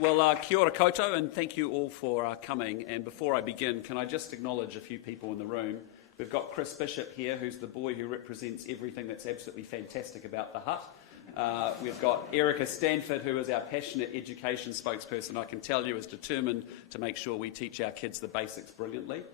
Well, kia ora koutou, and thank you all for coming. And before I begin, can I just acknowledge a few people in the room? We've got Chris Bishop here, who's the boy who represents everything that's absolutely fantastic about the hut. We've got Erica Stanford, who is our passionate education spokesperson. I can tell you is determined to make sure we teach our kids the basics brilliantly.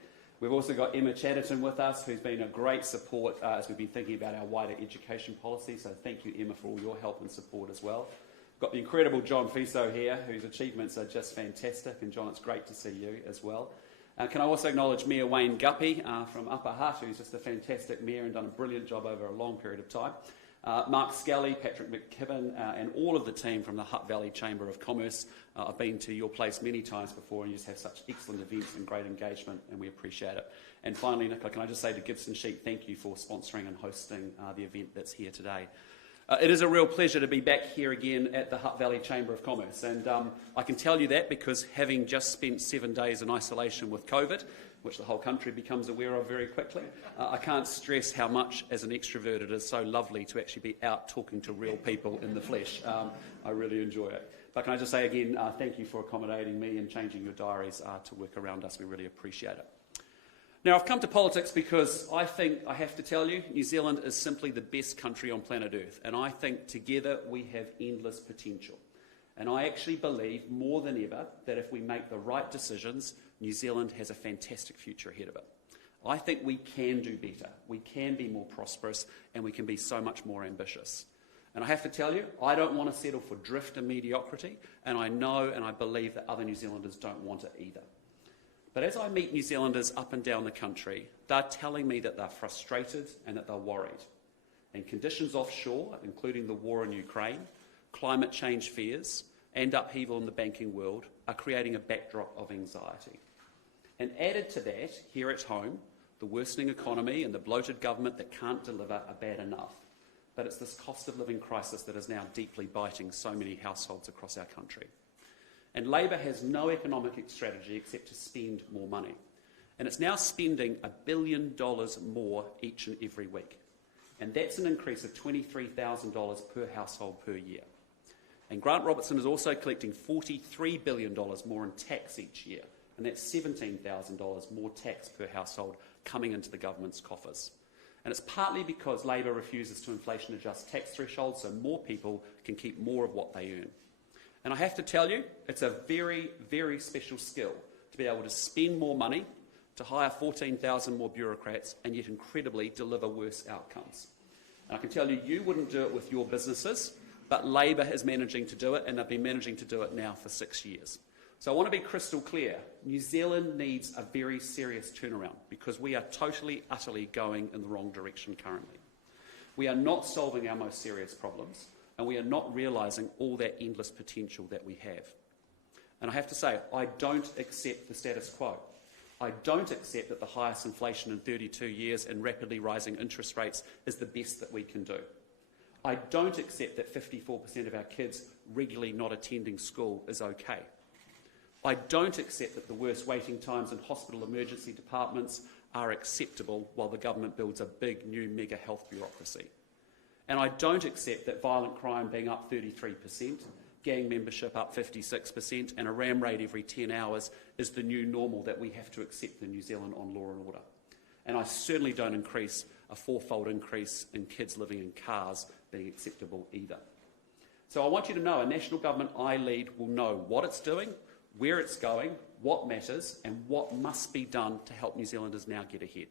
We've also got Emma Chatterton with us, who's been a great support as we've been thinking about our wider education policy. So thank you, Emma, for all your help and support as well. We've got the incredible John Fiso here, whose achievements are just fantastic. And John, it's great to see you as well. Can I also acknowledge Mayor Wayne Guppy from Upper Hutt, who's just a fantastic mayor and done a brilliant job over a long period of time. Mark Scully, Patrick McKibben, and all of the team from the Hutt Valley Chamber of Commerce. I've been to your place many times before, and you just have such excellent events and great engagement, and we appreciate it. And finally, Nicola, can I just say to Gibson Sheep, thank you for sponsoring and hosting the event that's here today. It is a real pleasure to be back here again at the Hutt Valley Chamber of Commerce, and I can tell you that because having just spent 7 days in isolation with COVID, which the whole country becomes aware of very quickly, I can't stress how much, as an extrovert, it is so lovely to actually be out talking to real people in the flesh. I really enjoy it. But can I just say again, thank you for accommodating me and changing your diaries to work around us. We really appreciate it. Now, I've come to politics because I think, I have to tell you, New Zealand is simply the best country on planet Earth, and I think together we have endless potential. And I actually believe more than ever that if we make the right decisions, New Zealand has a fantastic future ahead of it. I think we can do better, we can be more prosperous, and we can be so much more ambitious. And I have to tell you, I don't want to settle for drift and mediocrity, and I know and I believe that other New Zealanders don't want it either. But as I meet New Zealanders up and down the country, they're telling me that they're frustrated and that they're worried. And conditions offshore, including the war in Ukraine, climate change fears, and upheaval in the banking world are creating a backdrop of anxiety. And added to that, here at home, the worsening economy and the bloated government that can't deliver are bad enough. But it's this cost of living crisis that is now deeply biting so many households across our country. And Labor has no economic strategy except to spend more money. And it's now spending $1 billion more each and every week. And that's an increase of $23,000 per household per year. And Grant Robertson is also collecting $43 billion more in tax each year. And that's $17,000 more tax per household coming into the government's coffers. And it's partly because Labor refuses to inflation adjust tax thresholds so more people can keep more of what they earn. And I have to tell you, it's a very, very special skill to be able to spend more money, to hire 14,000 more bureaucrats, and yet incredibly deliver worse outcomes. And I can tell you, you wouldn't do it with your businesses, but Labor is managing to do it, and they've been managing to do it now for 6 years. So I want to be crystal clear. New Zealand needs a very serious turnaround because we are totally, utterly going in the wrong direction currently. We are not solving our most serious problems, and we are not realising all that endless potential that we have. And I have to say, I don't accept the status quo. I don't accept that the highest inflation in 32 years and rapidly rising interest rates is the best that we can do. I don't accept that 54% of our kids regularly not attending school is okay. I don't accept that the worst waiting times in hospital emergency departments are acceptable while the government builds a big new mega health bureaucracy. And I don't accept that violent crime being up 33%, gang membership up 56%, and a ram raid every 10 hours is the new normal that we have to accept in New Zealand on law and order. And I certainly don't increase a fourfold increase in kids living in cars being acceptable either. So I want you to know a national government I lead will know what it's doing, where it's going, what matters, and what must be done to help New Zealanders now get ahead.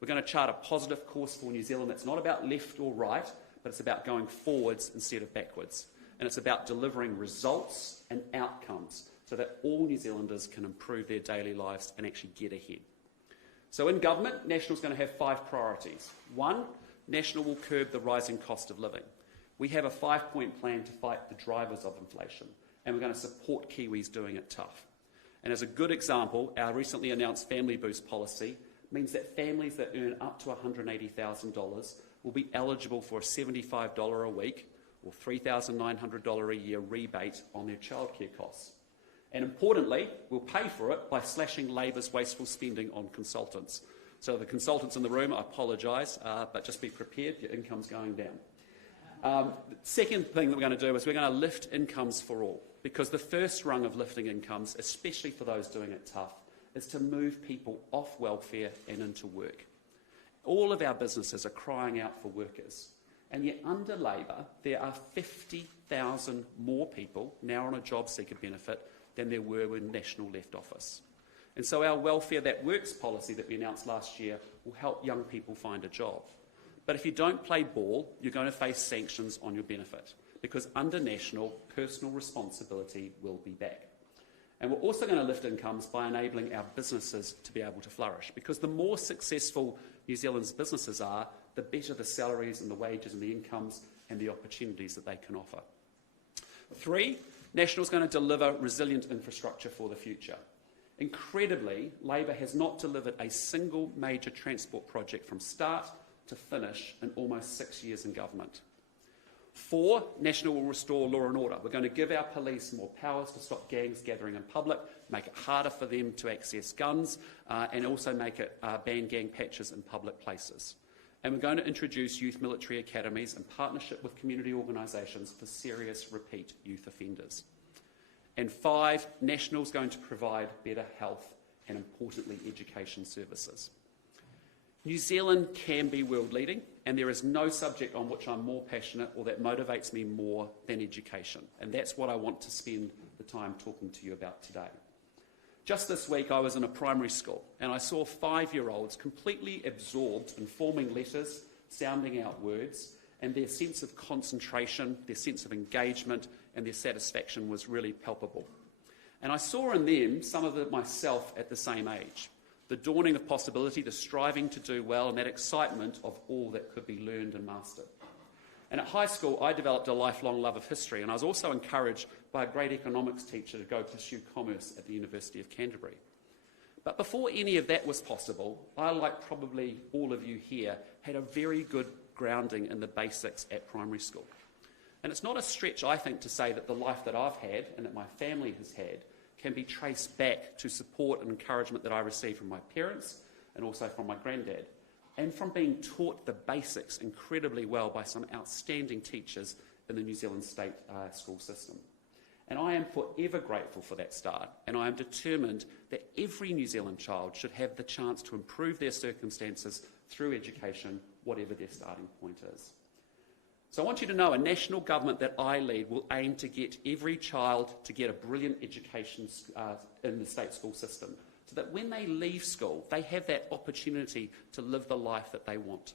We're going to chart a positive course for New Zealand that's not about left or right, but it's about going forwards instead of backwards. And it's about delivering results and outcomes so that all New Zealanders can improve their daily lives and actually get ahead. So in government, National's going to have 5 priorities. 1, National will curb the rising cost of living. We have a 5-point plan to fight the drivers of inflation, and we're going to support Kiwis doing it tough. And as a good example, our recently announced Family Boost policy means that families that earn up to $180,000 will be eligible for a $75 a week or $3,900 a year rebate on their childcare costs. And importantly, we'll pay for it by slashing Labor's wasteful spending on consultants. So the consultants in the room, I apologise, but just be prepared, your income's going down. The second thing that we're going to do is we're going to lift incomes for all, because the first rung of lifting incomes, especially for those doing it tough, is to move people off welfare and into work. All of our businesses are crying out for workers, and yet under Labor there are 50,000 more people now on a job seeker benefit than there were when National left office. And so our Welfare That Works policy that we announced last year will help young people find a job. But if you don't play ball, you're going to face sanctions on your benefit, because under National, personal responsibility will be back. And we're also going to lift incomes by enabling our businesses to be able to flourish, because the more successful New Zealand's businesses are, the better the salaries and the wages and the incomes and the opportunities that they can offer. 3, National's going to deliver resilient infrastructure for the future. Incredibly, Labor has not delivered a single major transport project from start to finish in almost 6 years in government. 4, National will restore law and order. We're going to give our police more powers to stop gangs gathering in public, make it harder for them to access guns, and also make it ban gang patches in public places. And we're going to introduce youth military academies in partnership with community organisations for serious repeat youth offenders. And 5, National's going to provide better health and, importantly, education services. New Zealand can be world leading, and there is no subject on which I'm more passionate or that motivates me more than education. And that's what I want to spend the time talking to you about today. Just this week I was in a primary school and I saw 5-year-olds completely absorbed in forming letters, sounding out words, and their sense of concentration, their sense of engagement and their satisfaction was really palpable. And I saw in them some of it myself at the same age. The dawning of possibility, the striving to do well, and that excitement of all that could be learned and mastered. And at high school, I developed a lifelong love of history, and I was also encouraged by a great economics teacher to go pursue commerce at the University of Canterbury. But before any of that was possible, I, like probably all of you here, had a very good grounding in the basics at primary school. And it's not a stretch, I think, to say that the life that I've had and that my family has had can be traced back to support and encouragement that I received from my parents and also from my granddad, and from being taught the basics incredibly well by some outstanding teachers in the New Zealand state school system. And I am forever grateful for that start, and I am determined that every New Zealand child should have the chance to improve their circumstances through education, whatever their starting point is. So I want you to know a national government that I lead will aim to get every child to get a brilliant education in the state school system, so that when they leave school, they have that opportunity to live the life that they want.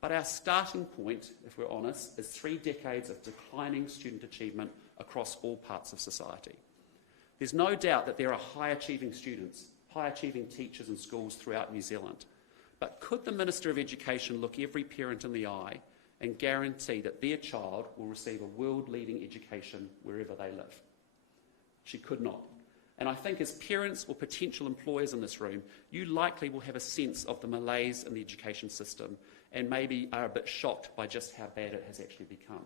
But our starting point, if we're honest, is 3 decades of declining student achievement across all parts of society. There's no doubt that there are high-achieving students, high-achieving teachers and schools throughout New Zealand. But could the Minister of Education look every parent in the eye and guarantee that their child will receive a world-leading education wherever they live? She could not. And I think as parents or potential employers in this room, you likely will have a sense of the malaise in the education system and maybe are a bit shocked by just how bad it has actually become.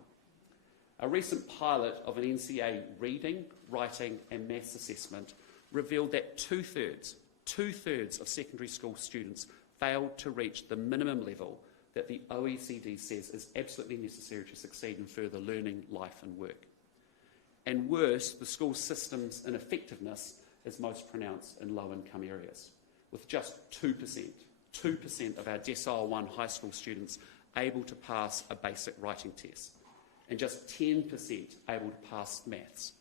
A recent pilot of an NCA reading, writing and maths assessment revealed that two-thirds of secondary school students failed to reach the minimum level that the OECD says is absolutely necessary to succeed in further learning, life and work. And worse, the school system's ineffectiveness is most pronounced in low-income areas, with just 2% of our Decile 1 high school students able to pass a basic writing test, and just 10% able to pass maths.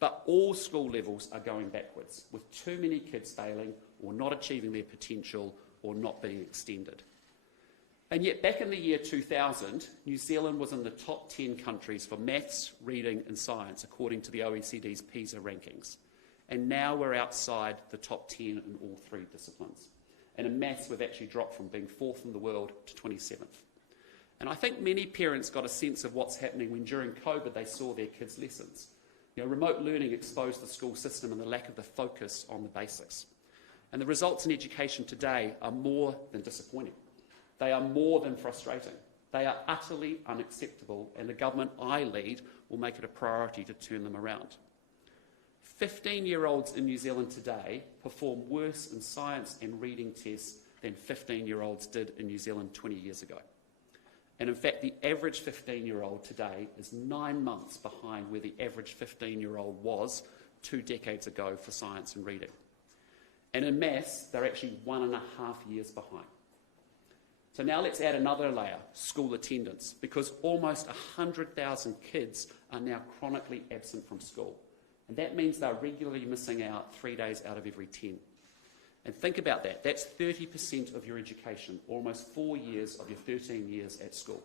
But all school levels are going backwards, with too many kids failing or not achieving their potential or not being extended. And yet back in the year 2000, New Zealand was in the top 10 countries for maths, reading and science, according to the OECD's PISA rankings. And now we're outside the top 10 in all 3 disciplines. And in maths, we've actually dropped from being 4th in the world to 27th. And I think many parents got a sense of what's happening when during COVID they saw their kids' lessons. Remote learning exposed the school system and the lack of the focus on the basics. And the results in education today are more than disappointing. They are more than frustrating. They are utterly unacceptable, and the government I lead will make it a priority to turn them around. 15-year-olds in New Zealand today perform worse in science and reading tests than 15-year-olds did in New Zealand 20 years ago. And in fact, the average 15-year-old today is 9 months behind where the average 15-year-old was 2 decades ago for science and reading. And in maths, they're actually 1.5 years behind. So now let's add another layer, school attendance, because almost 100,000 kids are now chronically absent from school. And that means they're regularly missing out 3 days out of every 10. And think about that. That's 30% of your education, almost 4 years of your 13 years at school.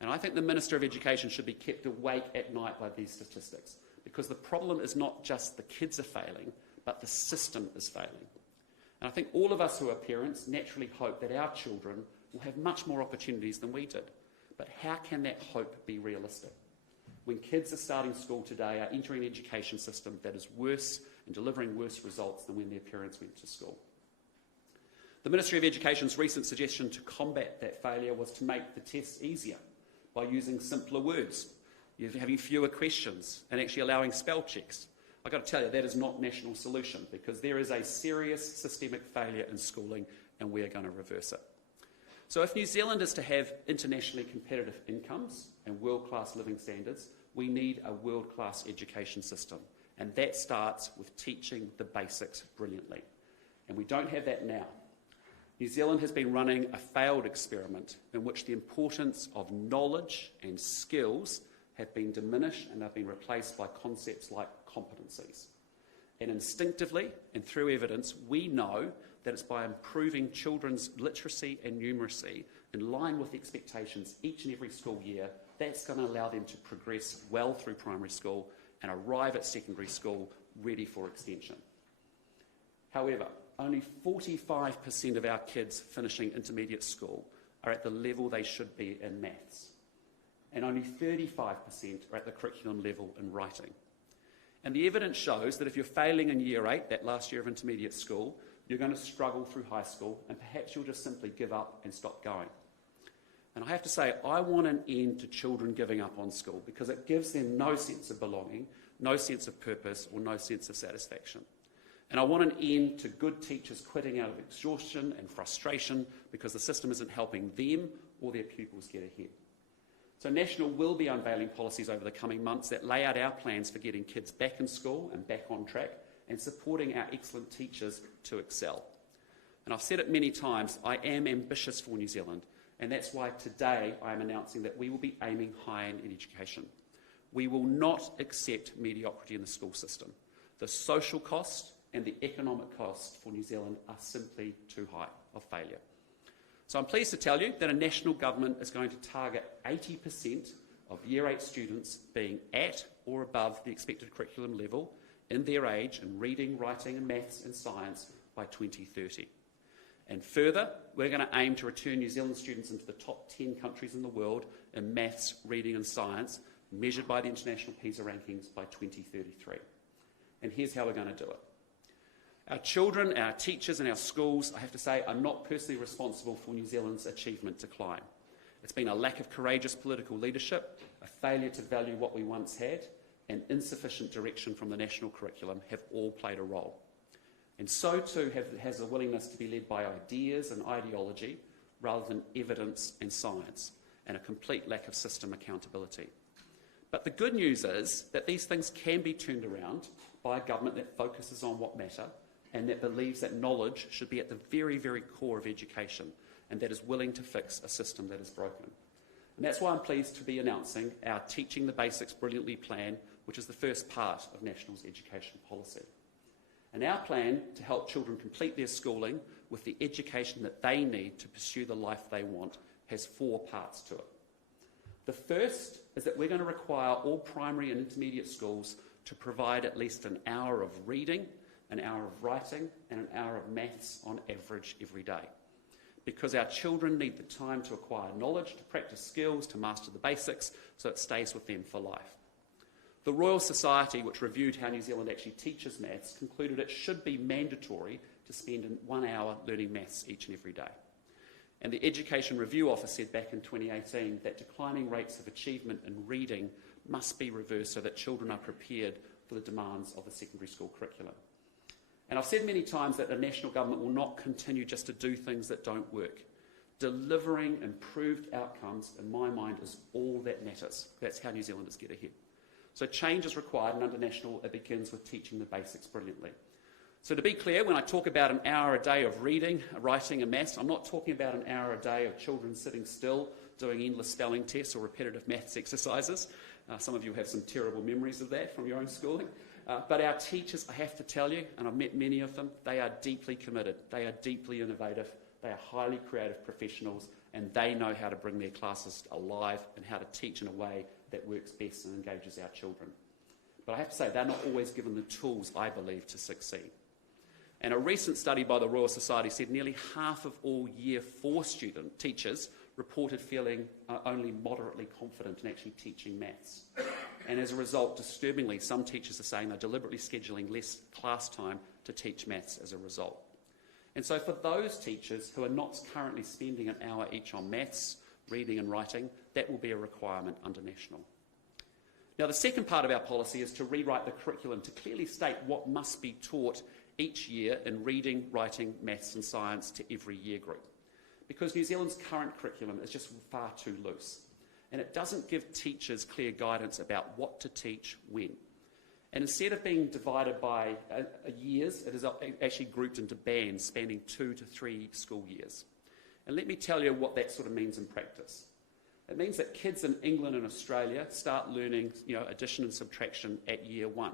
And I think the Minister of Education should be kept awake at night by these statistics, because the problem is not just the kids are failing, but the system is failing. And I think all of us who are parents naturally hope that our children will have much more opportunities than we did. But how can that hope be realistic? When kids are starting school today are entering an education system that is worse and delivering worse results than when their parents went to school. The Ministry of Education's recent suggestion to combat that failure was to make the tests easier by using simpler words, having fewer questions and actually allowing spell checks. I've got to tell you, that is not a national solution, because there is a serious systemic failure in schooling and we are going to reverse it. So if New Zealand is to have internationally competitive incomes and world-class living standards, we need a world-class education system. And that starts with teaching the basics brilliantly. And we don't have that now. New Zealand has been running a failed experiment in which the importance of knowledge and skills have been diminished and have been replaced by concepts like competencies. And instinctively and through evidence, we know that it's by improving children's literacy and numeracy in line with expectations each and every school year, that's going to allow them to progress well through primary school and arrive at secondary school ready for extension. However, only 45% of our kids finishing intermediate school are at the level they should be in maths, and only 35% are at the curriculum level in writing. And the evidence shows that if you're failing in Year 8, that last year of intermediate school, you're going to struggle through high school, and perhaps you'll just simply give up and stop going. And I have to say, I want an end to children giving up on school, because it gives them no sense of belonging, no sense of purpose, or no sense of satisfaction. And I want an end to good teachers quitting out of exhaustion and frustration because the system isn't helping them or their pupils get ahead. So National will be unveiling policies over the coming months that lay out our plans for getting kids back in school and back on track and supporting our excellent teachers to excel. And I've said it many times, I am ambitious for New Zealand, and that's why today I am announcing that we will be aiming high in education. We will not accept mediocrity in the school system. The social cost and the economic cost for New Zealand are simply too high of failure. So I'm pleased to tell you that a national government is going to target 80% of Year 8 students being at or above the expected curriculum level in their age in reading, writing and maths and science by 2030. And further, we're going to aim to return New Zealand students into the top 10 countries in the world in maths, reading and science, measured by the International PISA rankings by 2033. And here's how we're going to do it. Our children, our teachers and our schools, I have to say, are not personally responsible for New Zealand's achievement decline. It's been a lack of courageous political leadership, a failure to value what we once had, and insufficient direction from the national curriculum have all played a role. And so too has a willingness to be led by ideas and ideology rather than evidence and science, and a complete lack of system accountability. But the good news is that these things can be turned around by a government that focuses on what matters and that believes that knowledge should be at the very, very core of education, and that is willing to fix a system that is broken. And that's why I'm pleased to be announcing our Teaching the Basics Brilliantly plan, which is the first part of National's education policy. And our plan to help children complete their schooling with the education that they need to pursue the life they want has 4 parts to it. The first is that we're going to require all primary and intermediate schools to provide at least an hour of reading, an hour of writing and an hour of maths on average every day. Because our children need the time to acquire knowledge, to practice skills, to master the basics, so it stays with them for life. The Royal Society, which reviewed how New Zealand actually teaches maths, concluded it should be mandatory to spend 1 hour learning maths each and every day. And the Education Review Office said back in 2018 that declining rates of achievement in reading must be reversed so that children are prepared for the demands of the secondary school curriculum. And I've said many times that the national government will not continue just to do things that don't work. Delivering improved outcomes, in my mind, is all that matters. That's how New Zealanders get ahead. So change is required, and under national, it begins with teaching the basics brilliantly. So to be clear, when I talk about an hour a day of reading, writing and maths, I'm not talking about an hour a day of children sitting still, doing endless spelling tests or repetitive maths exercises. Some of you have some terrible memories of that from your own schooling. But our teachers, I have to tell you, and I've met many of them, they are deeply committed, they are deeply innovative, they are highly creative professionals, and they know how to bring their classes alive and how to teach in a way that works best and engages our children. But I have to say, they're not always given the tools, I believe, to succeed. And a recent study by the Royal Society said nearly half of all Year 4 teachers reported feeling only moderately confident in actually teaching maths. And as a result, disturbingly, some teachers are saying they're deliberately scheduling less class time to teach maths as a result. And so for those teachers who are not currently spending an hour each on maths, reading and writing, that will be a requirement under national. Now, the second part of our policy is to rewrite the curriculum to clearly state what must be taught each year in reading, writing, maths and science to every year group. Because New Zealand's current curriculum is just far too loose, and it doesn't give teachers clear guidance about what to teach when. And instead of being divided by years, it is actually grouped into bands spanning 2 to 3 school years. And let me tell you what that sort of means in practice. It means that kids in England and Australia start learning addition and subtraction at Year 1,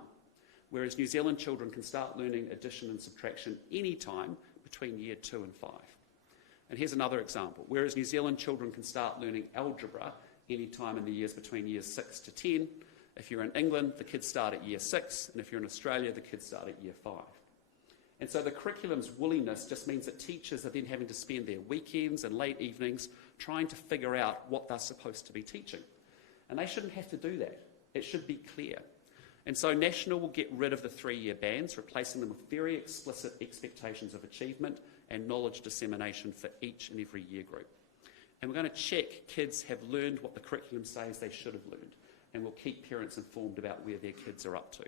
whereas New Zealand children can start learning addition and subtraction any time between Year 2 and 5. And here's another example. Whereas New Zealand children can start learning algebra any time in the years between Years 6 to 10, if you're in England, the kids start at Year 6, and if you're in Australia, the kids start at Year 5. And so the curriculum's woolliness just means that teachers are then having to spend their weekends and late evenings trying to figure out what they're supposed to be teaching. And they shouldn't have to do that. It should be clear. And so National will get rid of the 3-year bands, replacing them with very explicit expectations of achievement and knowledge dissemination for each and every year group. And we're going to check kids have learned what the curriculum says they should have learned, and we'll keep parents informed about where their kids are up to.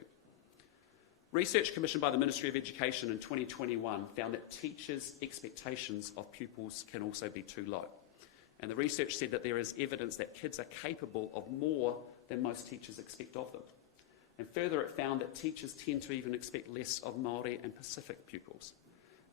Research commissioned by the Ministry of Education in 2021 found that teachers' expectations of pupils can also be too low. And the research said that there is evidence that kids are capable of more than most teachers expect of them. And further, it found that teachers tend to even expect less of Māori and Pacific pupils.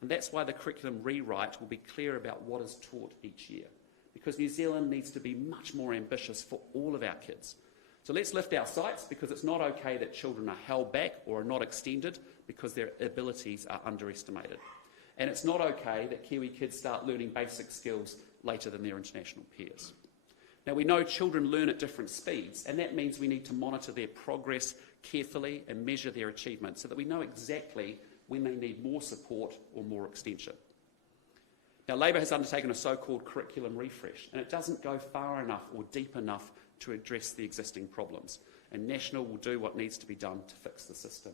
And that's why the curriculum rewrite will be clear about what is taught each year, because New Zealand needs to be much more ambitious for all of our kids. So let's lift our sights, because it's not okay that children are held back or are not extended because their abilities are underestimated. And it's not okay that Kiwi kids start learning basic skills later than their international peers. Now, we know children learn at different speeds, and that means we need to monitor their progress carefully and measure their achievement so that we know exactly when they need more support or more extension. Now, Labor has undertaken a so-called curriculum refresh, and it doesn't go far enough or deep enough to address the existing problems, and National will do what needs to be done to fix the system.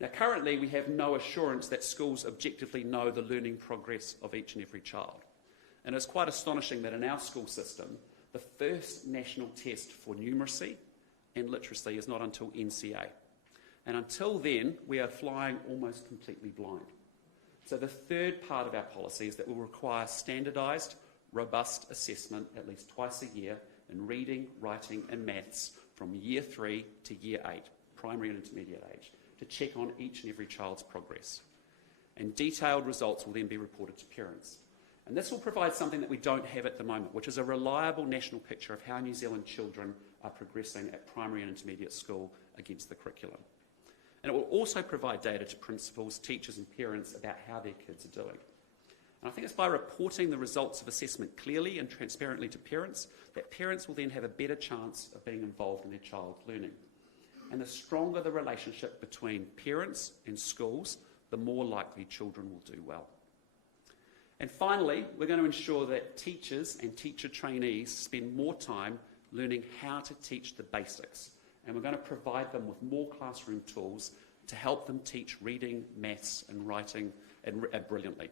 Now, currently, we have no assurance that schools objectively know the learning progress of each and every child. And it's quite astonishing that in our school system, the first national test for numeracy and literacy is not until NCA. And until then, we are flying almost completely blind. So the third part of our policy is that we'll require standardised, robust assessment at least twice a year in reading, writing and maths from Year 3 to Year 8, primary and intermediate age, to check on each and every child's progress. And detailed results will then be reported to parents. And this will provide something that we don't have at the moment, which is a reliable national picture of how New Zealand children are progressing at primary and intermediate school against the curriculum. And it will also provide data to principals, teachers and parents about how their kids are doing. And I think it's by reporting the results of assessment clearly and transparently to parents that parents will then have a better chance of being involved in their child's learning. And the stronger the relationship between parents and schools, the more likely children will do well. And finally, we're going to ensure that teachers and teacher trainees spend more time learning how to teach the basics. And we're going to provide them with more classroom tools to help them teach reading, maths and writing brilliantly.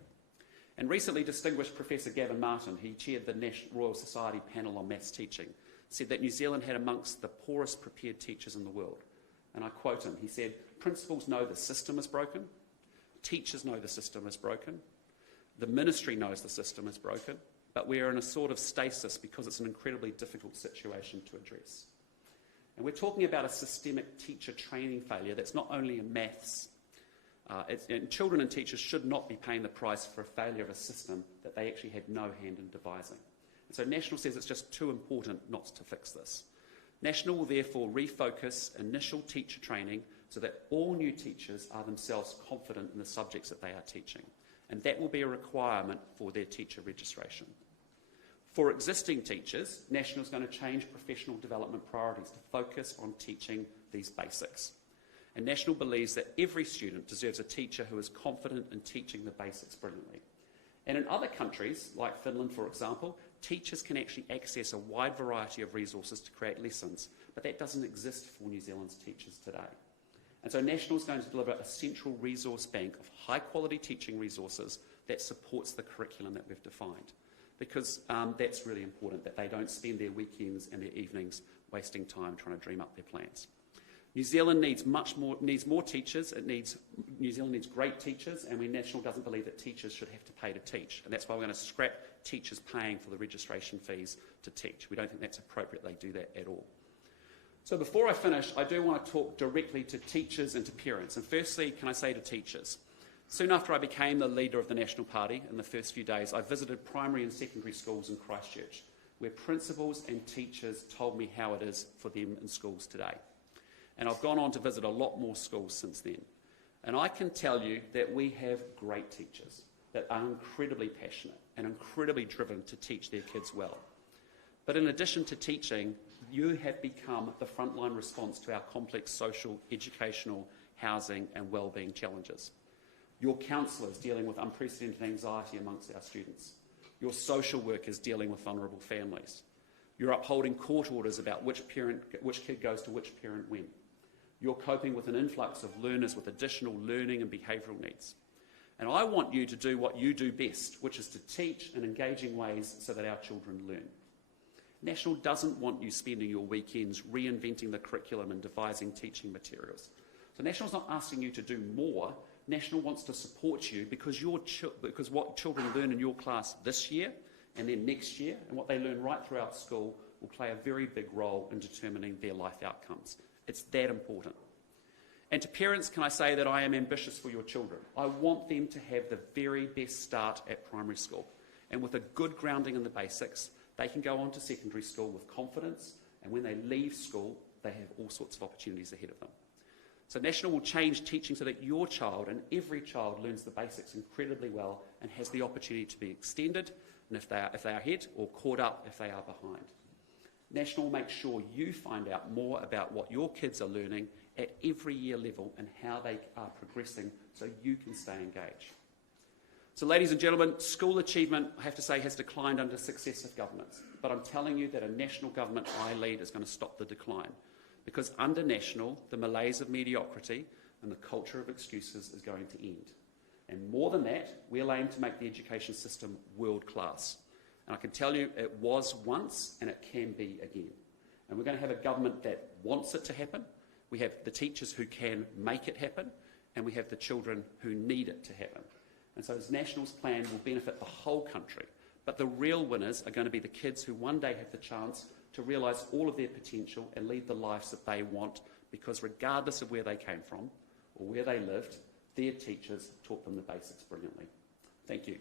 And recently, distinguished Professor Gavin Martin, he chaired the Royal Society panel on maths teaching, said that New Zealand had amongst the poorest prepared teachers in the world. And I quote him, he said, "Principals know the system is broken, teachers know the system is broken, The ministry knows the system is broken, but we are in a sort of stasis because it's an incredibly difficult situation to address. And we're talking about a systemic teacher training failure that's not only in maths, and children and teachers should not be paying the price for a failure of a system that they actually had no hand in devising. And so National says it's just too important not to fix this. National will therefore refocus initial teacher training so that all new teachers are themselves confident in the subjects that they are teaching. And that will be a requirement for their teacher registration. For existing teachers, National is going to change professional development priorities to focus on teaching these basics. And National believes that every student deserves a teacher who is confident in teaching the basics brilliantly. And in other countries, like Finland, for example, teachers can actually access a wide variety of resources to create lessons, but that doesn't exist for New Zealand's teachers today. And so National is going to deliver a central resource bank of high-quality teaching resources that supports the curriculum that we've defined, because that's really important, that they don't spend their weekends and their evenings wasting time trying to dream up their plans. New Zealand needs more teachers. New Zealand needs great teachers, and National doesn't believe that teachers should have to pay to teach. And that's why we're going to scrap teachers paying for the registration fees to teach. We don't think that's appropriate they do that at all. So before I finish, I do want to talk directly to teachers and to parents. And firstly, can I say to teachers, soon after I became the leader of the National Party, in the first few days, I visited primary and secondary schools in Christchurch, where principals and teachers told me how it is for them in schools today. And I've gone on to visit a lot more schools since then. And I can tell you that we have great teachers that are incredibly passionate and incredibly driven to teach their kids well. But in addition to teaching, you have become the frontline response to our complex social, educational, housing and wellbeing challenges. Your counsellors dealing with unprecedented anxiety amongst our students. Your social workers dealing with vulnerable families. You're upholding court orders about which kid goes to which parent when. You're coping with an influx of learners with additional learning and behavioural needs. And I want you to do what you do best, which is to teach in engaging ways so that our children learn. National doesn't want you spending your weekends reinventing the curriculum and devising teaching materials. So National's not asking you to do more. National wants to support you because what children learn in your class this year and then next year and what they learn right throughout school will play a very big role in determining their life outcomes. It's that important. And to parents, can I say that I am ambitious for your children. I want them to have the very best start at primary school. And with a good grounding in the basics, they can go on to secondary school with confidence, and when they leave school, they have all sorts of opportunities ahead of them. So National will change teaching so that your child and every child learns the basics incredibly well and has the opportunity to be extended, and if they are ahead, or caught up if they are behind. National will make sure you find out more about what your kids are learning at every year level and how they are progressing so you can stay engaged. So ladies and gentlemen, school achievement, I have to say, has declined under successive governments. But I'm telling you that a national government I lead is going to stop the decline. Because under National, the malaise of mediocrity and the culture of excuses is going to end. And more than that, we'll aim to make the education system world class. And I can tell you it was once and it can be again. And we're going to have a government that wants it to happen. We have the teachers who can make it happen, and we have the children who need it to happen. And so National's plan will benefit the whole country. But the real winners are going to be the kids who one day have the chance to realise all of their potential and lead the lives that they want, because regardless of where they came from or where they lived, their teachers taught them the basics brilliantly. Thank you.